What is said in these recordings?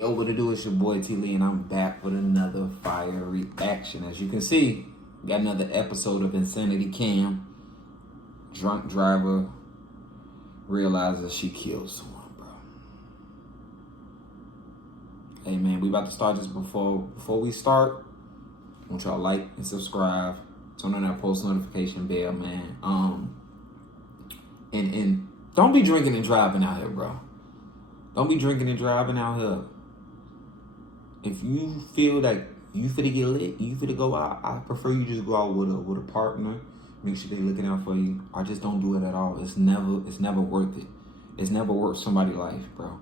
Yo, what it do? It's your boy T-Lee, and I'm back with another fire reaction. As you can see, got another episode of Insanity Cam. Drunk driver realizes she killed someone, bro. Hey man, we about to start this. Before we start, I want y'all to like and subscribe. Turn on that post notification bell, man. And don't be drinking and driving out here, bro. Don't be drinking and driving out here. If you feel like you finna get lit, you finna go out, I prefer you just go out with a partner. Make sure they looking out for you. I just don't do it at all. It's never worth it. It's never worth somebody's life, bro.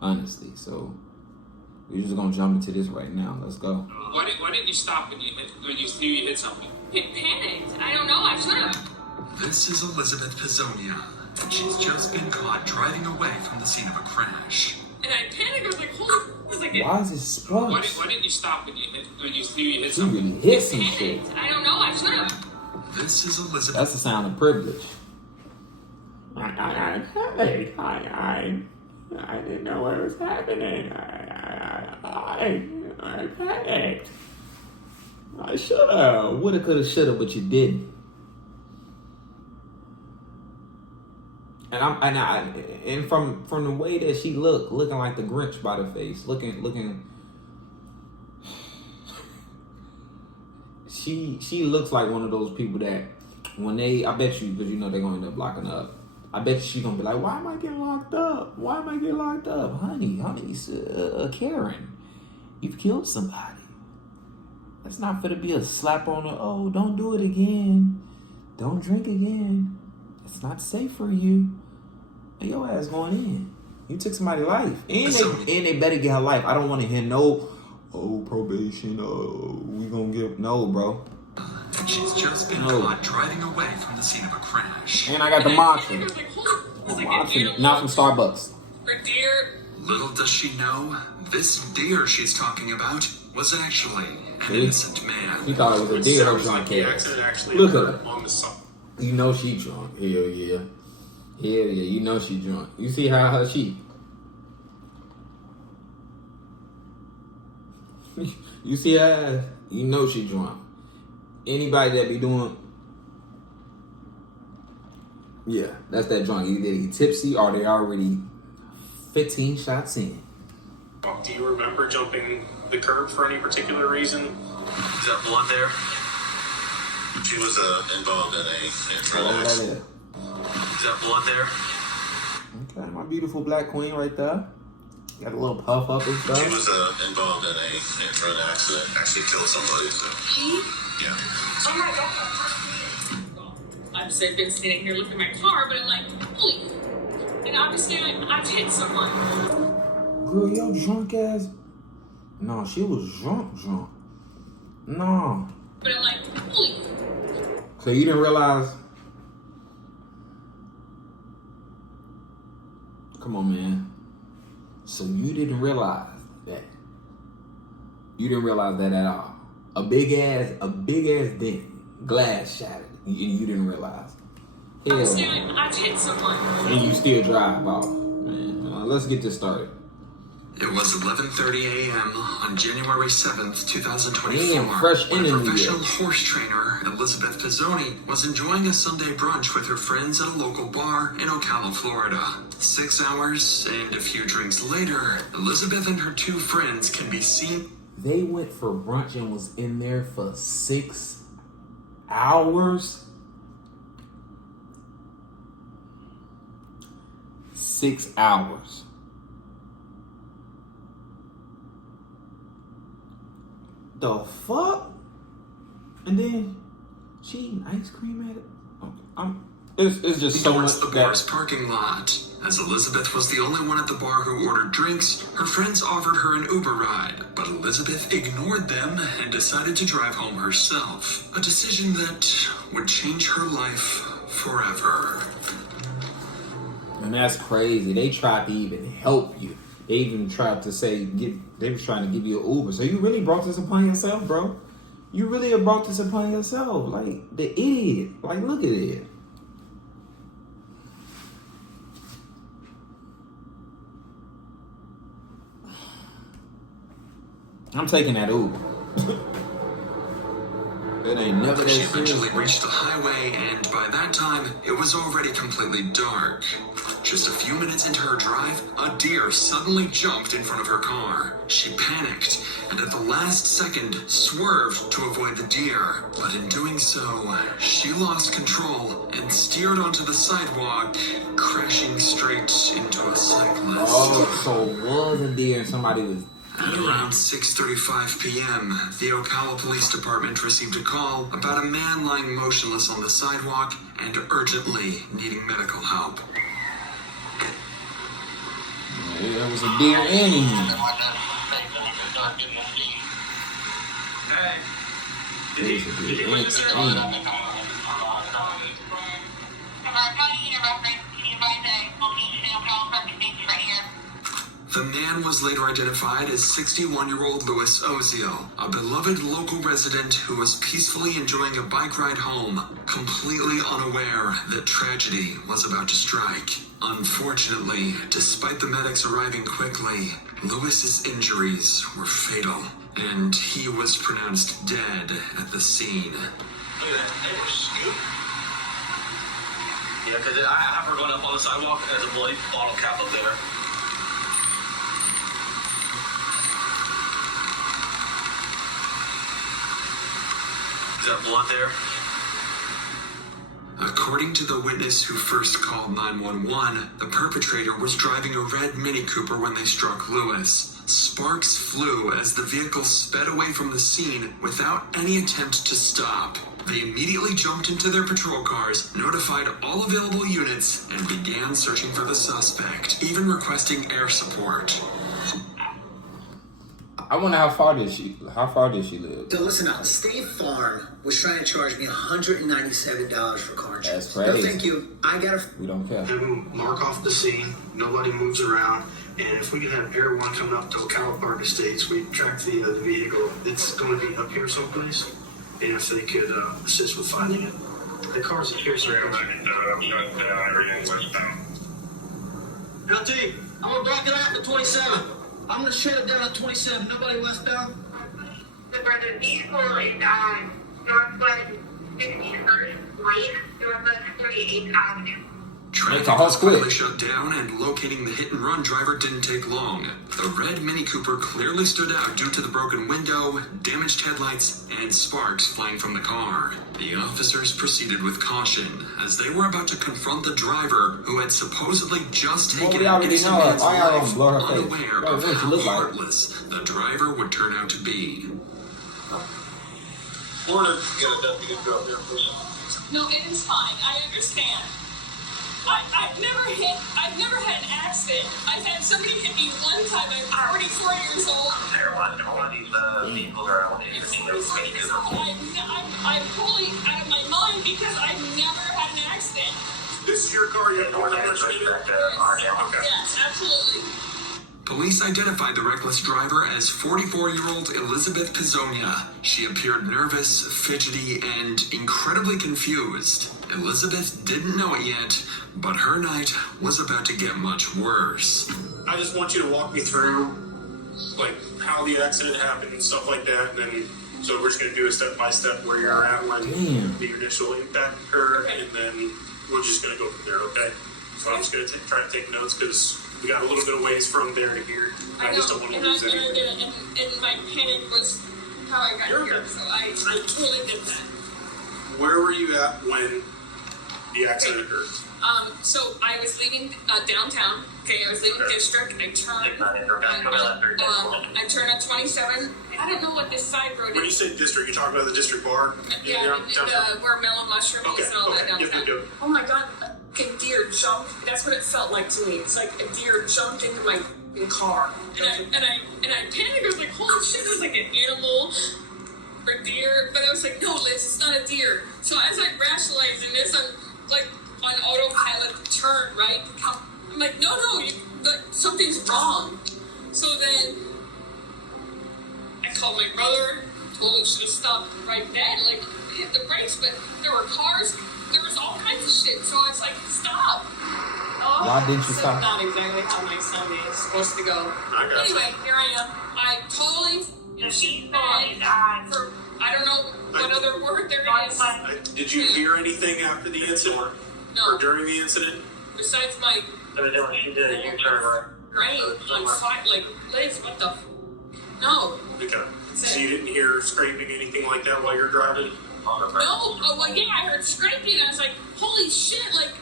Honestly. So we're just gonna jump into this right now. Let's go. Why didn't you stop when you knew you hit something? I panicked. I don't know. I should have. This is Elizabeth Pizzonia. She's just been caught driving away from the scene of a crash. And I panicked. I was like, holy. Why is it sparks? Why didn't you stop when you knew you hit She something? really hit some shit. I don't know. I should have. This is Elizabeth. That's the sound of privilege. I didn't know what was happening. I panicked. I should have. Woulda, coulda, shoulda, but you didn't. And from the way that she looking like the Grinch by the face, looking. She looks like one of those people that when I bet you, because you know they're gonna end up locking her up. I bet you she's gonna be like, why am I getting locked up? Why am I getting locked up? Honey, Karen, you've killed somebody. That's not gonna be a slap on her. Oh, don't do it again. Don't drink again. It's not safe for you. And your ass going in. You took somebody's life. And they better get her life. I don't want to hear no, probation, we gonna get, no, bro. She's just been caught driving away from the scene of a crash. And I got the mantra. Not from Starbucks. Dear. Little does she know, this deer she's talking about was actually an innocent man. He thought it was a deer. Her drunk ass. Look at her. On the side. You know she drunk. Hell yeah. Hell yeah. You know she drunk. You see how her she. You see her ass. You know she drunk. Anybody that be doing. Yeah, that's that drunk. Either they tipsy or they already 15 shots in. Do you remember jumping the curb for any particular reason? Is that blood there? She was involved in a drug accident. Is that blood there? Okay, my beautiful black queen right there. Got a little puff up and stuff. She was involved in a drug accident. Actually killed somebody. So. She? Yeah. Oh my god. I've just been sitting here looking at my car, but I'm like, holy. And obviously I've hit someone. Girl, yo drunk ass. No, she was drunk. No. But I'm like, holy. So you didn't realize? Come on, man. So you didn't realize that? You didn't realize that at all? A big ass dent, glass shattered, and you didn't realize. Obviously I've hit someone. And you still drive off. Man, let's get this started. It was 11:30 a.m. on January 7th, 2024, Damn, fresh when in the professional year. horse trainer Elizabeth Pizzoni was enjoying a Sunday brunch with her friends at a local bar in Ocala, Florida. 6 hours and a few drinks later, Elizabeth and her two friends can be seen. They went for brunch and was in there for 6 hours. 6 hours. The fuck? And then she eating ice cream at it. It's just so much. Towards the bar's parking lot. As Elizabeth was the only one at the bar who ordered drinks, her friends offered her an Uber ride, but Elizabeth ignored them and decided to drive home herself. A decision that would change her life forever. And that's crazy. They tried to even help you. They even tried to say, they was trying to give you an Uber. So you really brought this upon yourself, bro. You really have brought this upon yourself. Like, the idiot. Like, look at it. I'm taking that Uber. It ain't never that She serious. eventually reached the highway, and by that time, it was already completely dark. Just a few minutes into her drive, a deer suddenly jumped in front of her car. She panicked, and at the last second, swerved to avoid the deer. But in doing so, she lost control and steered onto the sidewalk, crashing straight into a cyclist. Oh, so it was a deer and somebody was... At around 6:35 p.m., the Ocala Police Department received a call about a man lying motionless on the sidewalk and urgently needing medical help. Yeah, there was a deer in him. The man was later identified as 61-year-old Louis Oziel, a beloved local resident who was peacefully enjoying a bike ride home, completely unaware that tragedy was about to strike. Unfortunately, despite the medics arriving quickly, Louis's injuries were fatal, and he was pronounced dead at the scene. Yeah, because I have her going up on the sidewalk, and there's a bloody bottle cap up there. Is that blood there? According to the witness who first called 911, the perpetrator was driving a red Mini Cooper when they struck Louis. Sparks flew as the vehicle sped away from the scene without any attempt to stop. They immediately jumped into their patrol cars, notified all available units, and began searching for the suspect, even requesting air support. I wonder how far did she live? So listen up, State Farm was trying to charge me $197 for car insurance. That's crazy. No, thank you. I got We don't care. Have them mark off the scene. Nobody moves around. And if we can have Air One coming up to Ocala Park Estates, we track the vehicle. It's going to be up here someplace. And if they could assist with finding it. The car's here, sir. LT, I'm gonna block it off at 27. I'm gonna shut it down at 27. Nobody westbound. The vehicle is northwest 51st Street, northwest 48th Avenue. Traffic a whole was split. quickly shut down, and locating the hit-and-run driver didn't take long. The red Mini Cooper clearly stood out due to the broken window, damaged headlights, and sparks flying from the car. The officers proceeded with caution, as they were about to confront the driver who had supposedly just Well, taken we an already innocent know it. man's Why y'all life, gonna blur her face? unaware Yo, of what she how look like? heartless the driver would turn out to be. We're going to get a deputy to go up there, please. No, it is fine. I understand. I've never had an accident. I've had somebody hit me one time. I'm already 4 years old. One of these vehicles are out. I'm fully out of my mind because I've never had an accident. This is your car, you have no Yes, absolutely. Police identified the reckless driver as 44-year-old Elizabeth Pizonia. She appeared nervous, fidgety, and incredibly confused. Elizabeth didn't know it yet, but her night was about to get much worse. I just want you to walk me through, like, how the accident happened and stuff like that, and then, so we're just going to do a step-by-step where you're at when the initial impact occurred, and then we're just going to go from there, okay? So I'm just going to try to take notes, because we got a little bit of ways from there to here. I just don't want to lose anything. And my panic was how I got here, so I totally did that. Where were you at when the accident occurred? So I was leaving downtown. Okay, I was leaving district. I turned on 27. I don't know what this side road When you is. say district, you're talking about the district bar? Yeah, where Mellow Mushroom is and all that downtown. Yep. Oh my god, a deer jumped. That's what it felt like to me. It's like a deer jumped into my car. And I panicked. I was like, holy shit, it was like an animal or deer. But I was like, no, Liz, it's not a deer. So as I'm rationalizing this, I'm like on autopilot turn, right? I'm like, no, something's wrong. So then I called my brother, told him should have stopped right then, like hit the brakes, but there were cars, there was all kinds of shit. So I was like, stop. Oh, Why didn't you so stop? not exactly how my Sunday is supposed to go. Anyway, here I am. I totally for, I don't know what other word there is. Did you hear anything after the incident? No. Or during the incident? Besides my Evidently, she did a U-turn right. brain on fire, like, Liz, what the no. Okay. So you didn't hear scraping, anything like that while you're driving? No, oh, well, yeah, I heard scraping, and I was like, holy shit, like,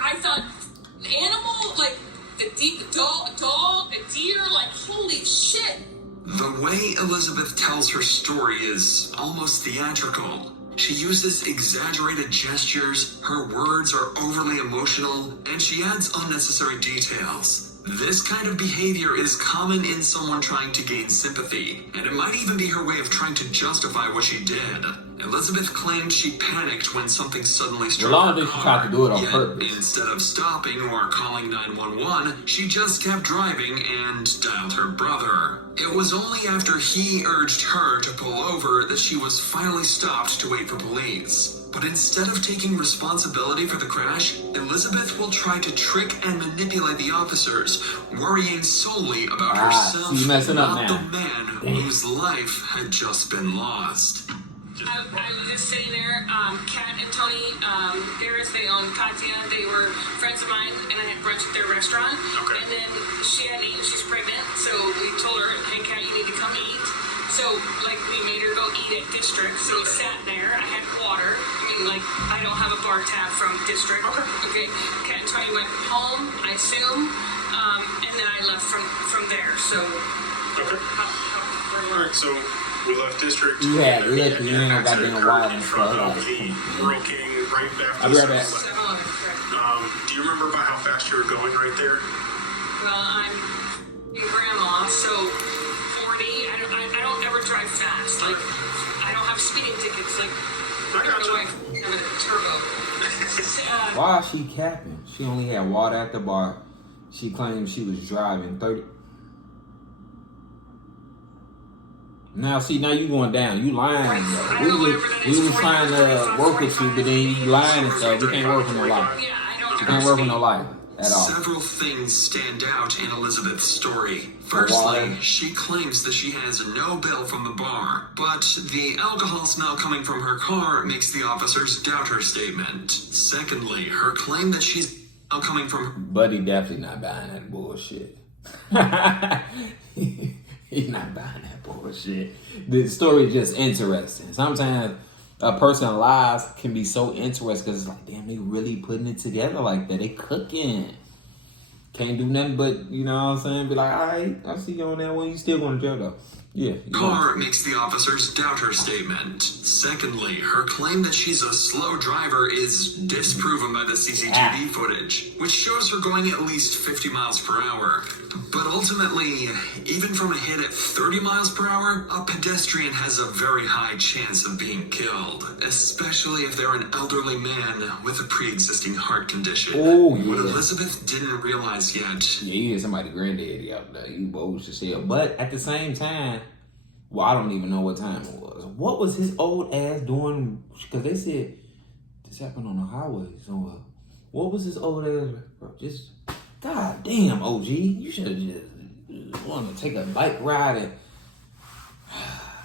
I thought, an animal, like, a dog, a deer, like, holy shit. The way Elizabeth tells her story is almost theatrical. She uses exaggerated gestures, her words are overly emotional, and she adds unnecessary details. This kind of behavior is common in someone trying to gain sympathy, and it might even be her way of trying to justify what she did. Elizabeth claimed she panicked when something suddenly struck her car. She tried to do it on Yet, purpose. instead of stopping or calling 911, she just kept driving and dialed her brother. It was only after he urged her to pull over that she was finally stopped to wait for police. But instead of taking responsibility for the crash, Elizabeth will try to trick and manipulate the officers, worrying solely about herself, so you messing up not now. the man whose life had just been lost. I was just sitting there, Kat and Tony Harris, they own Katya, they were friends of mine, and I had brunch at their restaurant. Okay. And then she hadn't eaten, she's pregnant, so we told her, hey Kat, you need to come eat. So, like, we made her go eat at District, so we sat there, I had water, I don't have a bar tab from District. Okay. Kat and Tony went home, I assume, and then I left from there, so. Okay. Alright, so we left District. Yeah, you ain't got Accident damn occurred wild in and front stuff. of the Rural King right after I'll be right the back. sunset. Do you remember about how fast you were going right there? Well, I'm your grandma, so 40. I don't ever drive fast. Like, I don't have speeding tickets. Like, I don't know why I have a turbo. Why is she capping? She only had water at the bar. She claimed she was driving 30. Now, see, now you going down. You lying. We was trying to work with you, but then you lying and stuff. You can't work with no lie. You can't work with no lie at all. Several things stand out in Elizabeth's story. Firstly, she claims that she has no bill from the bar, but the alcohol smell coming from her car makes the officers doubt her statement. Secondly, her claim that she's now coming from... Buddy definitely not buying that bullshit. He's not buying that bullshit. The story is just interesting. Sometimes a person lies can be so interesting because it's like, damn, they really putting it together like that. They cooking. Can't do nothing but, you know what I'm saying? Be like, all right, I see you on that one. You still going to jail though. Yeah. Car makes the officers doubt her statement. Secondly, her claim that she's a slow driver is disproven by the CCTV footage, which shows her going at least 50 miles per hour. But ultimately, even from a hit at 30 miles per hour, a pedestrian has a very high chance of being killed, especially if they're an elderly man with a pre-existing heart condition. Oh, yeah. What Elizabeth didn't realize yet. Yeah, you hear somebody granddaddy out there. You bogus as hell. But at the same time, well, I don't even know what time it was. What was his old ass doing? Because they said this happened on the highway somewhere. What was his old ass? Just, god damn, OG. You should have just wanted to take a bike ride. And,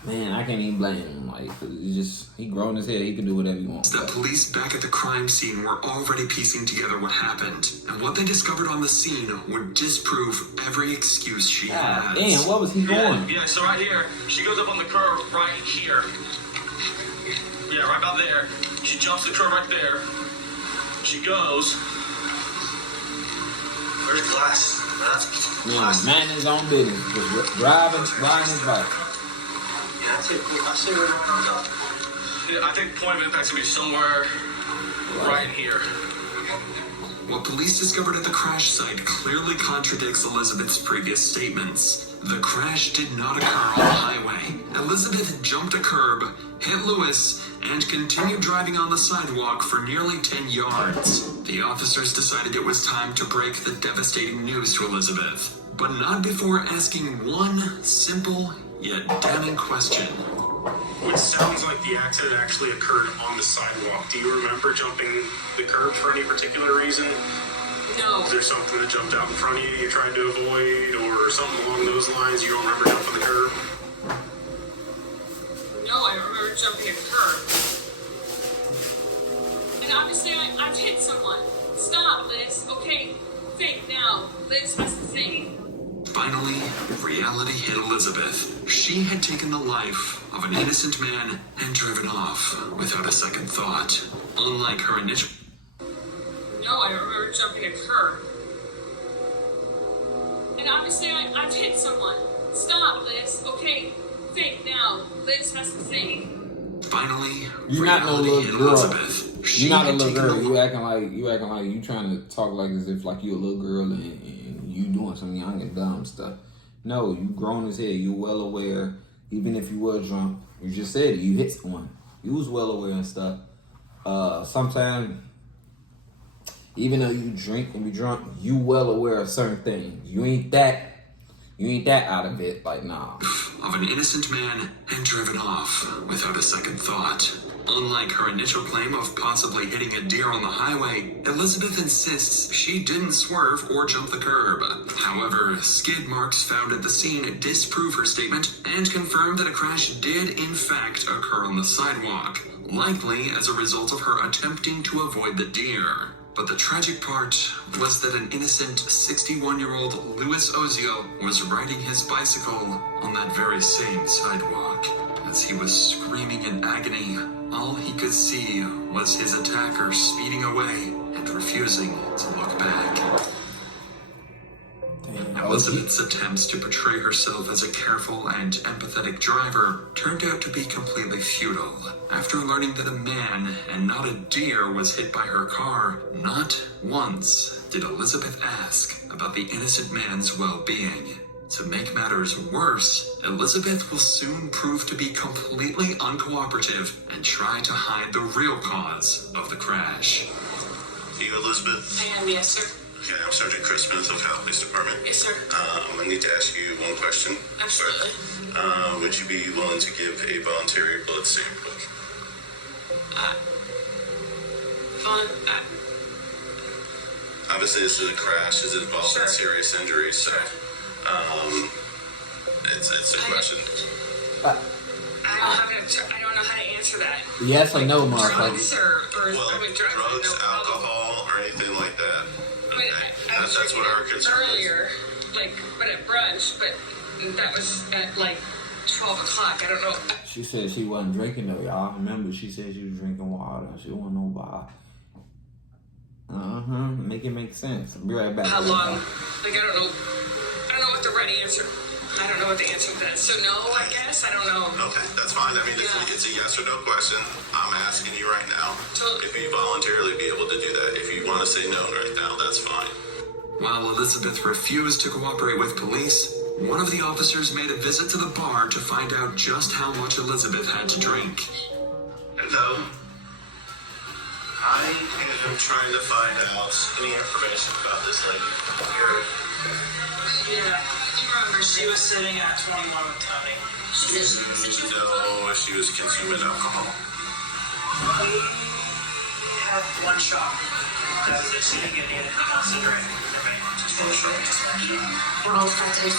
man, I can't even blame him. Like, it's just, he grown as hell. He can do whatever he wants. The police back at the crime scene were already piecing together what happened. And what they discovered on the scene would disprove every excuse she had. Damn, what was he doing? Yeah, so right here, she goes up on the curb right here. Yeah, right about there. She jumps the curb right there. She goes. Where's the glass? That's Man, his own business. Just riding his bike. Yeah, I see where it comes up. Yeah, I think point of impact's gonna be somewhere right in here. What police discovered at the crash site clearly contradicts Elizabeth's previous statements. The crash did not occur on the highway. Elizabeth jumped a curb, hit Lewis, and continued driving on the sidewalk for nearly 10 yards. The officers decided it was time to break the devastating news to Elizabeth, but not before asking one simple yet damning question. Which sounds like the accident actually occurred on the sidewalk. Do you remember jumping the curb for any particular reason? No. Is there something that jumped out in front of you tried to avoid, or something along those lines? You don't remember jumping the curb? reality hit Elizabeth. She had taken the life of an innocent man and driven off without a second thought. Unlike her initial... No, I don't remember jumping a curb. And obviously I've hit someone. Stop, Liz. Okay, think now. Liz has to think. Finally, you're not no reality little hit girl. Elizabeth. You're not a little girl. You acting like you trying to talk like as if like you a little girl and you doing some young and dumb stuff. No, you grown as hell. You well aware. Even if you were drunk, you just said it. You hit someone. You was well aware and stuff. Sometimes, even though you drink and be drunk, you well aware of certain things. You ain't that out of it. Like, nah. Of an innocent man and driven off without a second thought. Unlike her initial claim of possibly hitting a deer on the highway, Elizabeth insists she didn't swerve or jump the curb. However, skid marks found at the scene disprove her statement and confirm that a crash did in fact occur on the sidewalk, likely as a result of her attempting to avoid the deer. But the tragic part was that an innocent 61-year-old Louis Ozio was riding his bicycle on that very same sidewalk. As he was screaming in agony, all he could see was his attacker speeding away and refusing to look back. Elizabeth's attempts to portray herself as a careful and empathetic driver turned out to be completely futile. After learning that a man and not a deer was hit by her car, not once did Elizabeth ask about the innocent man's well-being. To make matters worse, Elizabeth will soon prove to be completely uncooperative and try to hide the real cause of the crash. You, Elizabeth? I am, yes, sir. Okay, I'm Sergeant Chris Smith of Cal Police Department. Yes, sir. I need to ask you one question. Absolutely. Would you be willing to give a voluntary blood sample? Obviously, this is a crash. Is it involved in serious injuries? So, it's a question. I don't know how to answer that. Yes or no, motherfucker? Drugs or Well, drugs, alcohol, or anything like that. I mean, I was That's what our concern is. earlier, but at brunch, but that was at 12 o'clock. I don't know. She said she wasn't drinking though, y'all. Remember, she said she was drinking water. She wasn't no water. Make it make sense. I'll be right back. How long? I don't know what the right answer. I don't know what the answer to that. So no, I guess. I don't know. Okay, that's fine. I mean, it's a yes or no question. I'm asking you right now if you voluntarily be able to do that. If you want to say no right now, that's fine. While Elizabeth refused to cooperate with police, one of the officers made a visit to the bar to find out just how much Elizabeth had to drink. Hello? I am trying to find out any information about this lady. Yeah, remember she was sitting at 21 with Tony. No, she was consuming alcohol. We have one shot. That was it. She didn't get anything else to drink. Just one shot. We're all affected.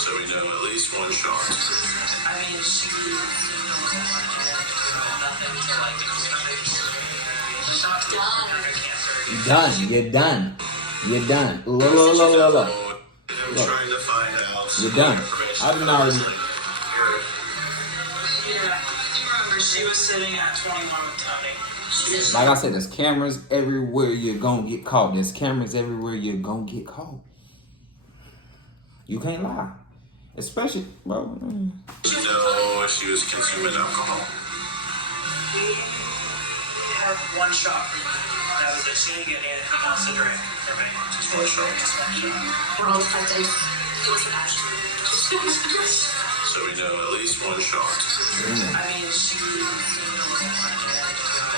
So we know at least one shot. I mean, she Done. You're done. You're done. Look. I'm trying to find out. You're done. I've been already. Yeah, remember she was sitting at 21 with Tony. Like I said, there's cameras everywhere you're gonna get caught. There's cameras everywhere you're gonna get caught. You can't lie. Especially, bro. No, she was consuming alcohol. We have one shot. That was it. She didn't get anything else to drink. Just one shot. We're all affected. So we know at least one shot. I mean, she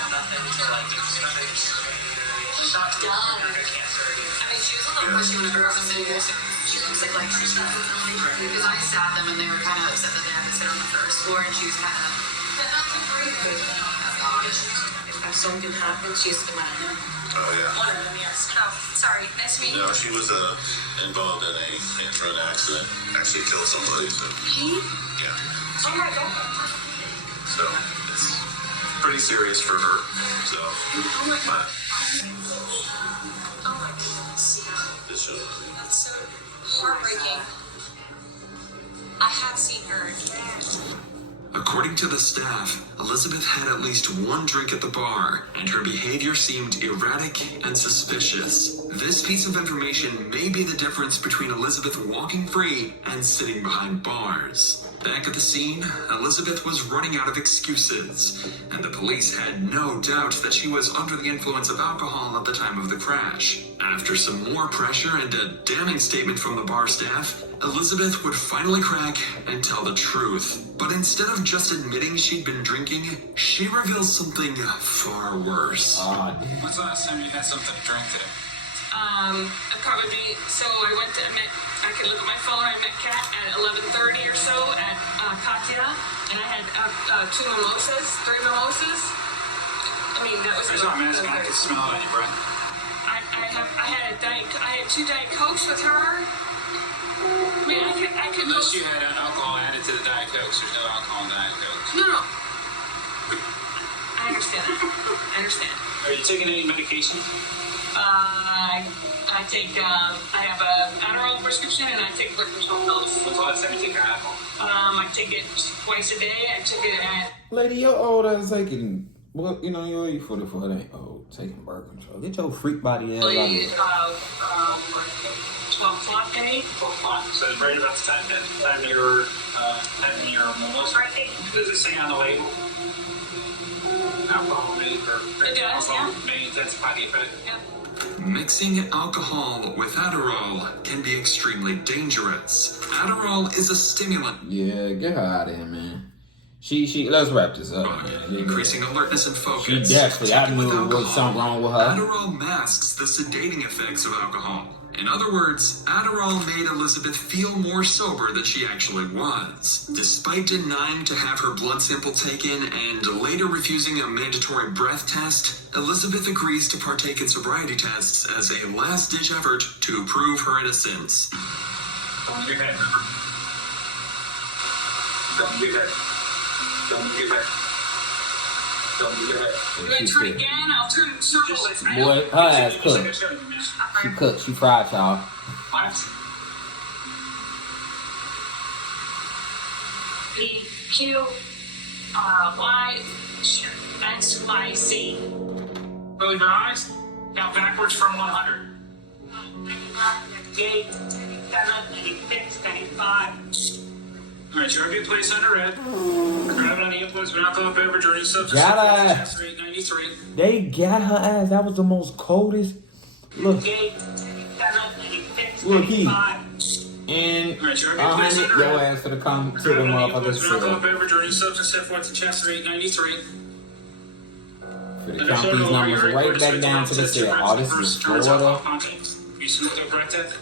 nothing to Done. I mean, she was a little pushy when her girlfriend said yes. She looks like she's not because I sat them and they were kind of upset that they had to sit on the first floor and she was kind of if something happened, she's going to Oh, yeah. One of them, yes. Oh, sorry. Nice to meet you. No, she was involved in a hit-and-run accident. Actually killed somebody. So. He? Yeah. Oh my God. So it's pretty serious for her. So. Oh my God. Oh my goodness. This should. That's so. heartbreaking. I have seen her. According to the staff, Elizabeth had at least one drink at the bar, and her behavior seemed erratic and suspicious. This piece of information may be the difference between Elizabeth walking free and sitting behind bars. Back at the scene, Elizabeth was running out of excuses, and the police had no doubt that she was under the influence of alcohol at the time of the crash. After some more pressure and a damning statement from the bar staff, Elizabeth would finally crack and tell the truth. But instead of just admitting she'd been drinking, she reveals something far worse. When's the last time you had something to drink today? Probably, so I could look at my phone, I met Kat at 11:30 or so at Katya, and I had 3 mimosas. I mean, that was... There's not a mask, I can smell it on your breath. I had 2 Diet Cokes with her. I mean, I could Unless you had alcohol added to the Diet Cokes, there's no alcohol in Diet Cokes. No. I understand. Are you taking any medication? I have a Adderall prescription and I take liquor pills. When's the last time you took your Adderall? I take it twice a day. I took it at... Lady, you're old as taking... Well, you know, you're 44, it ain't old. Taking birth control. Get your freak body ass out of here. 12 o'clock, maybe? 12 o'clock. So it's right about the time you're having your mimosa. Does it say on the label? Alcohol made or... It does, yeah. Made, that's how do you put it? Yeah. Mixing alcohol with Adderall can be extremely dangerous. Adderall is a stimulant. Yeah, get her out of here, man. She let's wrap this up, man. Increasing alertness and focus. She definitely, I knew there was something wrong with her. Adderall masks the sedating effects of alcohol. In other words, Adderall made Elizabeth feel more sober than she actually was. Despite denying to have her blood sample taken and later refusing a mandatory breath test, Elizabeth agrees to partake in sobriety tests as a last-ditch effort to prove her innocence. Don't move your head, remember? Don't move your head. Don't move your head. Don't move your head. You gonna turn again? I'll turn in circles. Boy, her ass cooked. She cooked. She fried, y'all. Q, Y, X, Y, Z. Close your eyes. Count backwards from 100. 8, 7, 6, 5. Alright, you're in a good place under red. Grabbing on the influence of an alcohol beverage or any substance. Got her. Chest rate 93. They got her ass. That was the most coldest. Look. 8, 7, 6, Look, he. 5. And Alright, you're in a good place under your red. ass to the come to the Grabbing on the motherfuckers. influence of an alcohol beverage or any substance set forth in chest rate 93. For the count these numbers right back down to the cell. Oh, this is Florida. You smoked a breath test?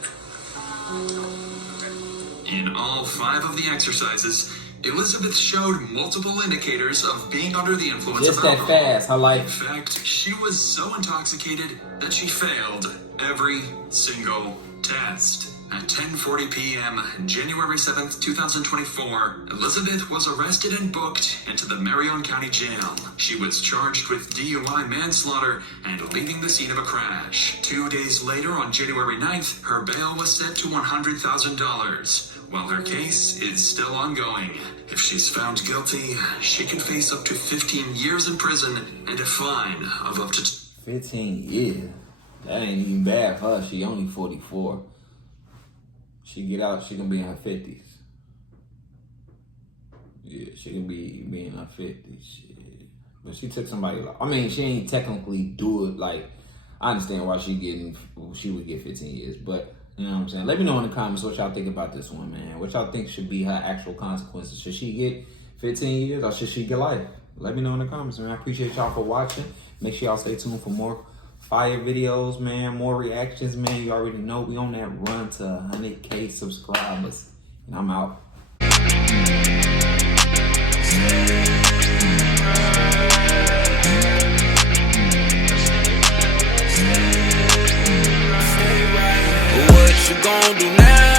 In all 5 of the exercises, Elizabeth showed multiple indicators of being under the influence Just of that alcohol. fast. I like. In fact, she was so intoxicated that she failed every single test. At 10:40 p.m., January 7th, 2024, Elizabeth was arrested and booked into the Marion County Jail. She was charged with DUI manslaughter and leaving the scene of a crash. 2 days later, on January 9th, her bail was set to $100,000, while her case is still ongoing. If she's found guilty, she could face up to 15 years in prison and a fine of up to 15 years. That ain't even bad for her. She only 44. She get out, she gonna be in her 50s. Yeah, she gonna be in her 50s. Shit. But she took somebody. I mean, she ain't technically do it. Like, I understand why she would get 15 years. But you know what I'm saying. Let me know in the comments what y'all think about this one, man. What y'all think should be her actual consequences? Should she get 15 years or should she get life? Let me know in the comments, man. I appreciate y'all for watching. Make sure y'all stay tuned for more fire videos, man, more reactions, man. You already know we on that run to 100K subscribers. And I'm out. What you gonna do now?